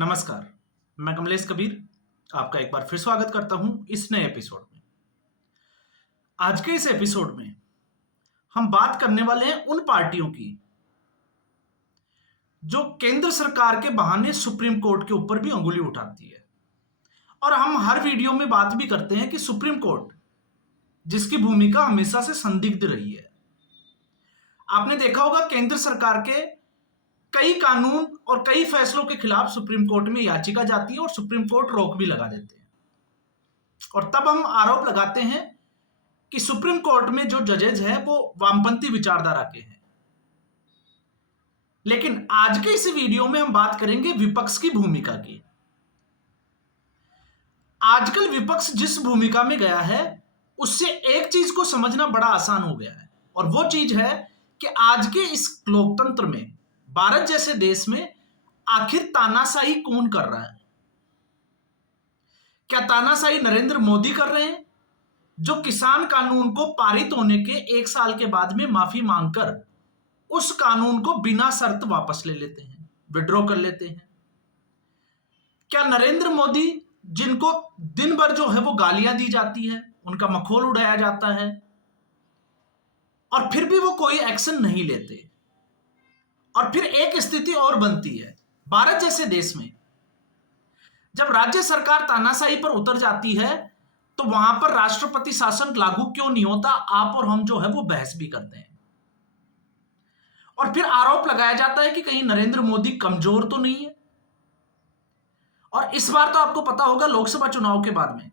नमस्कार। मैं कमलेश कबीर आपका एक बार फिर स्वागत करता हूं इस नए एपिसोड में। आज के इस एपिसोड में हम बात करने वाले हैं उन पार्टियों की जो केंद्र सरकार के बहाने सुप्रीम कोर्ट के ऊपर भी अंगुली उठाती है। और हम हर वीडियो में बात भी करते हैं कि सुप्रीम कोर्ट जिसकी भूमिका हमेशा से संदिग्ध रही है। आपने देखा होगा केंद्र सरकार के कई कानून और कई फैसलों के खिलाफ सुप्रीम कोर्ट में याचिका जाती है और सुप्रीम कोर्ट रोक भी लगा देते हैं। और तब हम आरोप लगाते हैं कि सुप्रीम कोर्ट में जो जजेज हैं वो वामपंथी विचारधारा के हैं। लेकिन आज के इस वीडियो में हम बात करेंगे विपक्ष की भूमिका की। आजकल विपक्ष जिस भूमिका में गया है उससे एक चीज को समझना बड़ा आसान हो गया है, और वो चीज है कि आज के इस लोकतंत्र में, भारत जैसे देश में, आखिर तानाशाही कौन कर रहा है? क्या तानाशाही नरेंद्र मोदी कर रहे हैं, जो किसान कानून को पारित होने के 1 साल के बाद में माफी मांगकर उस कानून को बिना शर्त वापस ले लेते हैं, विड्रॉ कर लेते हैं? क्या नरेंद्र मोदी, जिनको दिन भर जो है वो गालियां दी जाती है, उनका मखौल उड़ाया जाता है, और फिर भी वो कोई एक्शन नहीं लेते? और फिर एक स्थिति और बनती है भारत जैसे देश में, जब राज्य सरकार तानाशाही पर उतर जाती है तो वहां पर राष्ट्रपति शासन लागू क्यों नहीं होता, आप और हम जो है वो बहस भी करते हैं। और फिर आरोप लगाया जाता है कि कहीं नरेंद्र मोदी कमजोर तो नहीं है। और इस बार तो आपको पता होगा, लोकसभा चुनाव के बाद में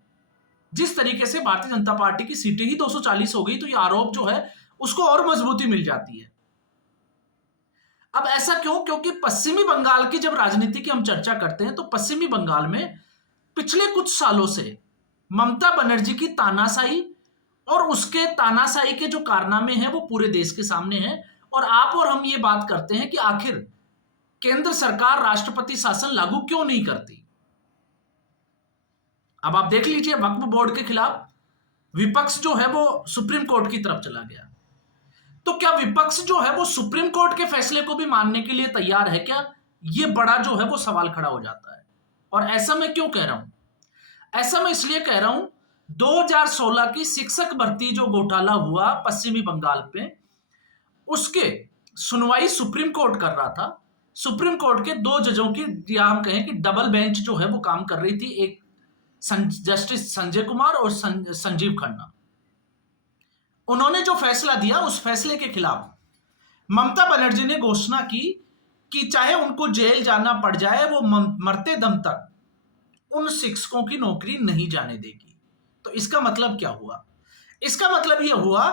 जिस तरीके से भारतीय जनता पार्टी की सीटें ही 240 हो गई, तो ये आरोप जो है उसको और मजबूती मिल जाती है। अब ऐसा क्यों? क्योंकि पश्चिमी बंगाल की जब राजनीति की हम चर्चा करते हैं तो पश्चिमी बंगाल में पिछले कुछ सालों से ममता बनर्जी की तानाशाही और उसके तानाशाही के जो कारनामे हैं वो पूरे देश के सामने हैं। और आप और हम ये बात करते हैं कि आखिर केंद्र सरकार राष्ट्रपति शासन लागू क्यों नहीं करती। अब आप देख लीजिए, वक्फ बोर्ड के खिलाफ विपक्ष जो है वो सुप्रीम कोर्ट की तरफ चला गया। तो क्या विपक्ष जो है वो सुप्रीम कोर्ट के फैसले को भी मानने के लिए तैयार है क्या? ये बड़ा जो है वो सवाल खड़ा हो जाता है। और ऐसा मैं क्यों कह रहा हूं? ऐसा मैं इसलिए कह रहा हूं, 2016 की शिक्षक भर्ती जो घोटाला हुआ पश्चिमी बंगाल पे, उसके सुनवाई सुप्रीम कोर्ट कर रहा था। सुप्रीम कोर्ट के 2 जजों की, या हम कहें कि डबल बेंच जो है वो काम कर रही थी, एक जस्टिस संजय कुमार और संजीव खन्ना। उन्होंने जो फैसला दिया, उस फैसले के खिलाफ ममता बनर्जी ने घोषणा की कि चाहे उनको जेल जाना पड़ जाए, वो मरते दम तक उन शिक्षकों की नौकरी नहीं जाने देगी। तो इसका मतलब क्या हुआ? इसका मतलब यह हुआ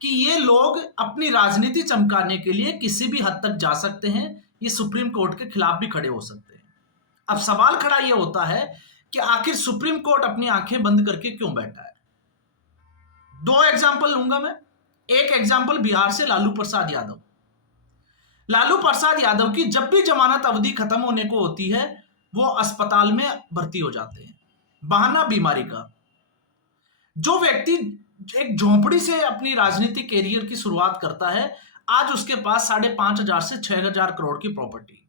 कि ये लोग अपनी राजनीति चमकाने के लिए किसी भी हद तक जा सकते हैं, ये सुप्रीम कोर्ट के खिलाफ भी खड़े हो सकते हैं। अब सवाल खड़ा यह होता है कि आखिर सुप्रीम कोर्ट अपनी आंखें बंद करके क्यों बैठा है? 2 एग्जाम्पल लूंगा मैं। एक एग्जाम्पल बिहार से लालू प्रसाद यादव। लालू प्रसाद यादव की जब भी जमानत अवधि खत्म होने को होती है, वो अस्पताल में भर्ती हो जाते हैं, बहाना बीमारी का। जो व्यक्ति एक झोंपड़ी से अपनी राजनीतिक कैरियर की शुरुआत करता है, आज उसके पास 5,500 से 6,000 करोड़ की प्रॉपर्टी,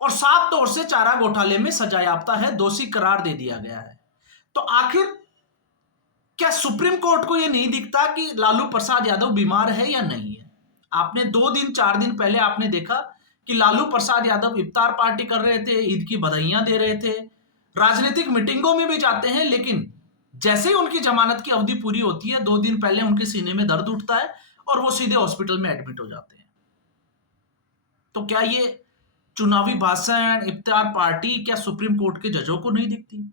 और साफ तौर से चारा घोटाले में सजायाफ्ता है, दोषी करार दे दिया गया है। तो आखिर क्या सुप्रीम कोर्ट को यह नहीं दिखता कि लालू प्रसाद यादव बीमार है या नहीं है? आपने 2 दिन 4 दिन पहले आपने देखा कि लालू प्रसाद यादव इफ्तार पार्टी कर रहे थे, ईद की बधाइयां दे रहे थे, राजनीतिक मीटिंगों में भी जाते हैं, लेकिन जैसे ही उनकी जमानत की अवधि पूरी होती है, 2 दिन पहले उनके सीने में दर्द उठता है और वो सीधे हॉस्पिटल में एडमिट हो जाते हैं। तो क्या ये चुनावी भाषण, इफ्तार पार्टी क्या सुप्रीम कोर्ट के जजों को नहीं दिखती?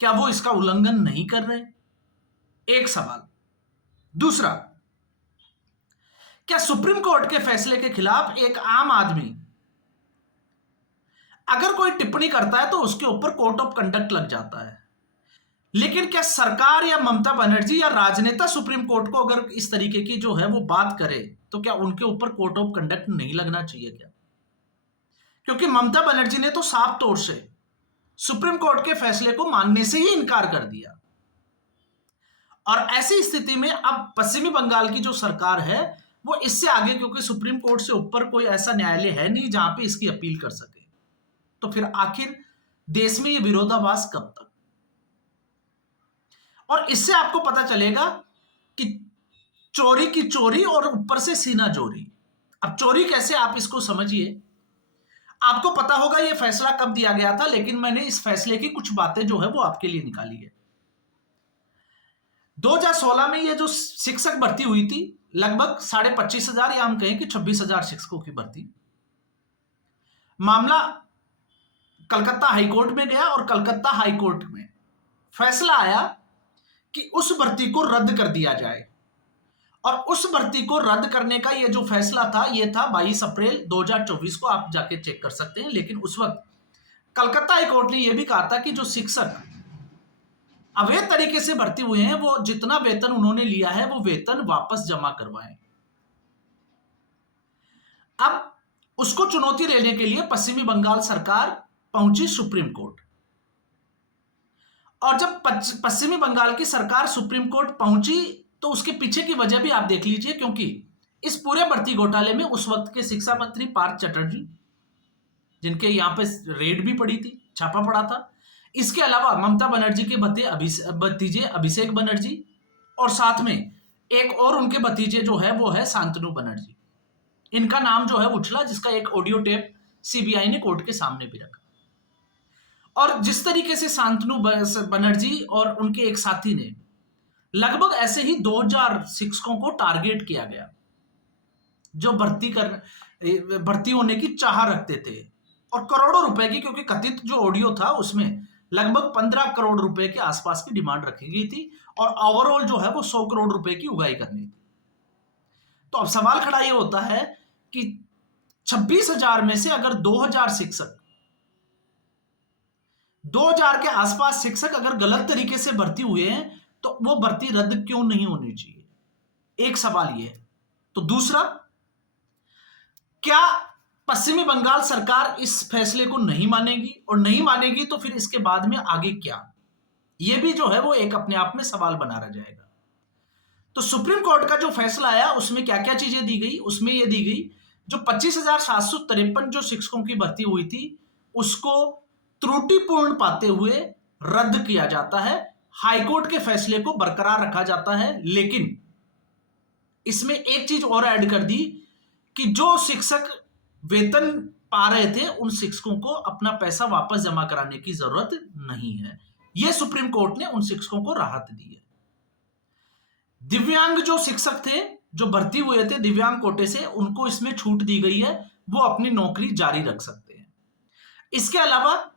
क्या वो इसका उल्लंघन नहीं कर रहे? एक सवाल। दूसरा, क्या सुप्रीम कोर्ट के फैसले के खिलाफ एक आम आदमी अगर कोई टिप्पणी करता है तो उसके ऊपर कोर्ट ऑफ कंडक्ट लग जाता है, लेकिन क्या सरकार या ममता बनर्जी या राजनेता सुप्रीम कोर्ट को अगर इस तरीके की जो है वो बात करे तो क्या उनके ऊपर कोर्ट ऑफ कंडक्ट नहीं लगना चाहिए क्या? क्योंकि ममता बनर्जी ने तो साफ तौर से सुप्रीम कोर्ट के फैसले को मानने से ही इनकार कर दिया। और ऐसी स्थिति में अब पश्चिमी बंगाल की जो सरकार है वो इससे आगे, क्योंकि सुप्रीम कोर्ट से ऊपर कोई ऐसा न्यायालय है नहीं जहां पे इसकी अपील कर सके, तो फिर आखिर देश में ये विरोधाभास कब तक? और इससे आपको पता चलेगा कि चोरी की चोरी और ऊपर से सीना चोरी। अब चोरी कैसे, आप इसको समझिए। आपको पता होगा ये फैसला कब दिया गया था, लेकिन मैंने इस फैसले की कुछ बातें जो है वो आपके लिए निकाली है। 2016 में ये जो शिक्षक भर्ती हुई थी, लगभग 25,500 या हम कहें कि 26,000 शिक्षकों की भर्ती, मामला कलकत्ता हाईकोर्ट में गया और कलकत्ता हाईकोर्ट में फैसला आया कि उस भर्ती को रद्द कर दिया जाए। और उस भर्ती को रद्द करने का ये जो फैसला था, ये था 22 अप्रैल 2024 को, आप जाके चेक कर सकते हैं। लेकिन उस वक्त कलकत्ता हाईकोर्ट ने यह भी कहा था कि जो शिक्षक अवैध तरीके से भर्ती हुए हैं, वो जितना वेतन उन्होंने लिया है वो वेतन वापस जमा करवाएं। अब उसको चुनौती देने के लिए पश्चिमी बंगाल सरकार पहुंची सुप्रीम कोर्ट। और जब पश्चिमी बंगाल की सरकार सुप्रीम कोर्ट पहुंची तो उसके पीछे की वजह भी आप देख लीजिए, क्योंकि इस पूरे भर्ती घोटाले में उस वक्त के शिक्षा मंत्री पार्थ चटर्जी, जिनके यहां पे रेड भी पड़ी थी, छापा पड़ा था, इसके अलावा ममता बनर्जी के भतीजे अभिषेक बनर्जी, और साथ में एक और उनके भतीजे जो है वो है शांतनु बनर्जी। इनका नाम जो है उछला, जिसका एक ऑडियो टेप सीबीआई ने कोर्ट के सामने भी रखा। और जिस तरीके से शांतनु बनर्जी और उनके एक साथी ने, लगभग ऐसे ही 2000 शिक्षकों को टारगेट किया गया जो भर्ती होने की चाह रखते थे, और करोड़ों रुपए की, क्योंकि कथित जो ऑडियो था उसमें लगभग 15 करोड़ रुपए के आसपास की डिमांड रखी गई थी, और ओवरऑल जो है वो 100 करोड़ रुपए की उगाही करनी थी। तो अब सवाल खड़ा ये होता है कि 26,000 में से अगर 2000 के आसपास शिक्षक अगर गलत तरीके से भर्ती हुए हैं, तो वो भर्ती रद्द क्यों नहीं होनी चाहिए? एक सवाल ये है। तो दूसरा, क्या पश्चिमी बंगाल सरकार इस फैसले को नहीं मानेगी? और नहीं मानेगी तो फिर इसके बाद में आगे क्या? यह भी जो है वो एक अपने आप में सवाल बना रह जाएगा। तो सुप्रीम कोर्ट का जो फैसला आया उसमें क्या क्या चीजें दी गई? उसमें यह दी गई, जो 25,753 जो शिक्षकों की भर्ती हुई थी उसको त्रुटिपूर्ण पाते हुए रद्द किया जाता है, हाईकोर्ट के फैसले को बरकरार रखा जाता है। लेकिन इसमें एक चीज और ऐड कर दी कि जो शिक्षक वेतन पा रहे थे उन शिक्षकों को अपना पैसा वापस जमा कराने की जरूरत नहीं है। यह सुप्रीम कोर्ट ने उन शिक्षकों को राहत दी है। दिव्यांग जो शिक्षक थे जो भर्ती हुए थे दिव्यांग कोटे से, उनको इसमें छूट दी गई है, वो अपनी नौकरी जारी रख सकते हैं। इसके अलावा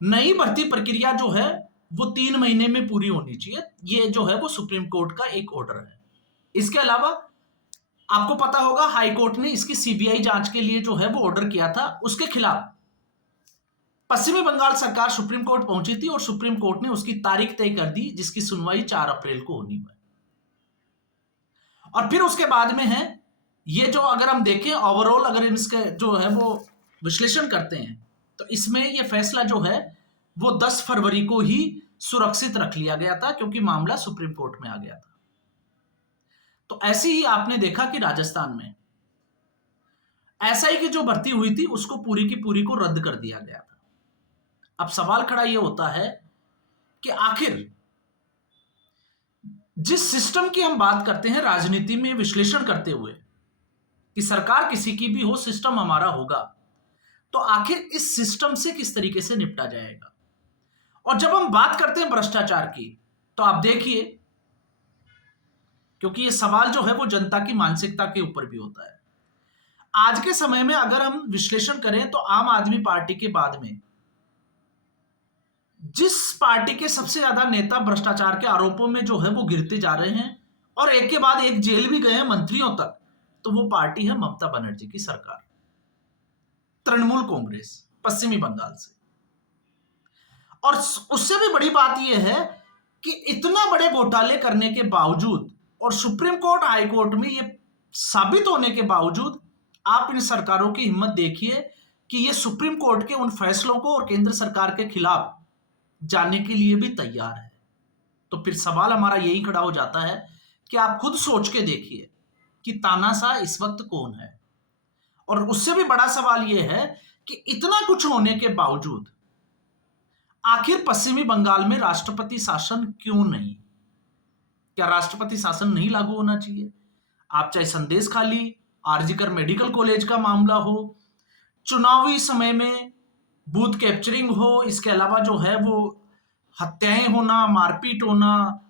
नई भर्ती प्रक्रिया जो है वो 3 महीने में पूरी होनी चाहिए। ये जो है वो सुप्रीम कोर्ट का एक ऑर्डर है। इसके अलावा आपको पता होगा हाई कोर्ट ने इसकी सीबीआई जांच के लिए जो है वो ऑर्डर किया था, उसके खिलाफ पश्चिमी बंगाल सरकार सुप्रीम कोर्ट पहुंची थी और सुप्रीम कोर्ट ने उसकी तारीख तय कर दी, जिसकी सुनवाई 4 अप्रैल को होनी है। और फिर उसके बाद में है ये जो, अगर हम देखें ओवरऑल, अगर इसके जो है वो विश्लेषण करते हैं तो इसमें ये फैसला जो है वो 10 फरवरी को ही सुरक्षित रख लिया गया था, क्योंकि मामला सुप्रीम कोर्ट में आ गया था। तो ऐसे ही आपने देखा कि राजस्थान में एसआई की जो भर्ती हुई थी उसको पूरी की पूरी को रद्द कर दिया गया था। अब सवाल खड़ा यह होता है कि आखिर जिस सिस्टम की हम बात करते हैं राजनीति में विश्लेषण करते हुए कि सरकार किसी की भी हो, सिस्टम हमारा होगा, तो आखिर इस सिस्टम से किस तरीके से निपटा जाएगा? और जब हम बात करते हैं भ्रष्टाचार की, तो आप देखिए, क्योंकि ये सवाल जो है वो जनता की मानसिकता के ऊपर भी होता है। आज के समय में अगर हम विश्लेषण करें तो आम आदमी पार्टी के बाद में जिस पार्टी के सबसे ज्यादा नेता भ्रष्टाचार के आरोपों में जो है वो गिरते जा रहे हैं और एक के बाद एक जेल भी गए हैं मंत्रियों तक, तो वो पार्टी है ममता बनर्जी की सरकार, तृणमूल कांग्रेस, पश्चिमी बंगाल से। और उससे भी बड़ी बात यह है कि इतना बड़े घोटाले करने के बावजूद और सुप्रीम कोर्ट, हाई कोर्ट में यह साबित होने के बावजूद आप इन सरकारों की हिम्मत देखिए कि ये सुप्रीम कोर्ट के उन फैसलों को और केंद्र सरकार के खिलाफ जाने के लिए भी तैयार है। तो फिर सवाल हमारा यही खड़ा हो जाता है कि आप खुद सोच के देखिए कि तानाशाह इस वक्त कौन है। और उससे भी बड़ा सवाल यह है कि इतना कुछ होने के बावजूद आखिर पश्चिमी बंगाल में राष्ट्रपति शासन क्यों नहीं? क्या राष्ट्रपति शासन नहीं लागू होना चाहिए? आप चाहे संदेश खाली, आरजीकर मेडिकल कॉलेज का मामला हो, चुनावी समय में बूथ कैप्चरिंग हो, इसके अलावा जो है वो हत्याएं होना, मारपीट होना,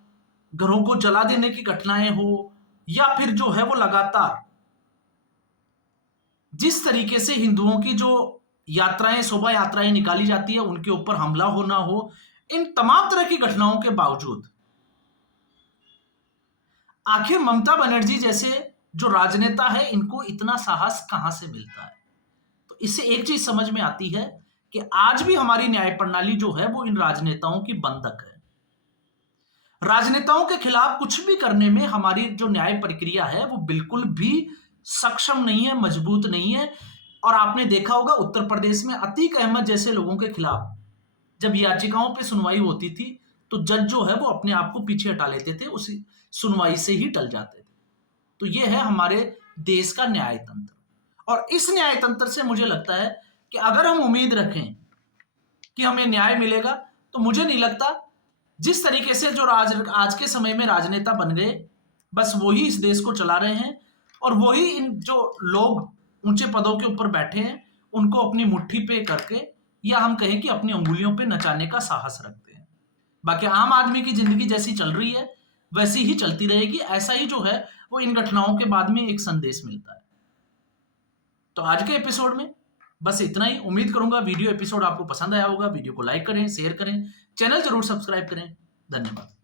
घरों को जला देने की घटनाएं हो, या फिर जो है वो लगातार जिस तरीके से हिंदुओं की जो यात्राएं, शोभा यात्राएं निकाली जाती है, उनके ऊपर हमला होना हो, इन तमाम तरह की घटनाओं के बावजूद आखिर ममता बनर्जी जैसे जो राजनेता है, इनको इतना साहस कहां से मिलता है? तो इससे एक चीज समझ में आती है कि आज भी हमारी न्याय प्रणाली जो है वो इन राजनेताओं की बंधक है। राजनेताओं के खिलाफ कुछ भी करने में हमारी जो न्याय प्रक्रिया है वो बिल्कुल भी सक्षम नहीं है, मजबूत नहीं है। और आपने देखा होगा उत्तर प्रदेश में अतीक अहमद जैसे लोगों के खिलाफ जब याचिकाओं पे सुनवाई होती थी तो जज जो है वो अपने आप को पीछे हटा लेते थे, उसी सुनवाई से ही टल जाते थे। तो ये है हमारे देश का न्याय तंत्र। और इस न्याय तंत्र से मुझे लगता है कि अगर हम उम्मीद रखें कि हमें न्याय मिलेगा, तो मुझे नहीं लगता जिस तरीके से जो आज के समय में राजनेता बन गए, बस वही इस देश को चला रहे हैं और वही इन जो लोग ऊंचे पदों के ऊपर बैठे हैं उनको अपनी मुट्ठी पे करके, या हम कहें कि अपनी अंगुलियों पे नचाने का साहस रखते हैं। बाकी आम आदमी की जिंदगी जैसी चल रही है वैसी ही चलती रहेगी। ऐसा ही जो है वो इन घटनाओं के बाद में एक संदेश मिलता है। तो आज के एपिसोड में बस इतना ही। उम्मीद करूंगा वीडियो एपिसोड आपको पसंद आया होगा। वीडियो को लाइक करें, शेयर करें, चैनल जरूर सब्सक्राइब करें। धन्यवाद।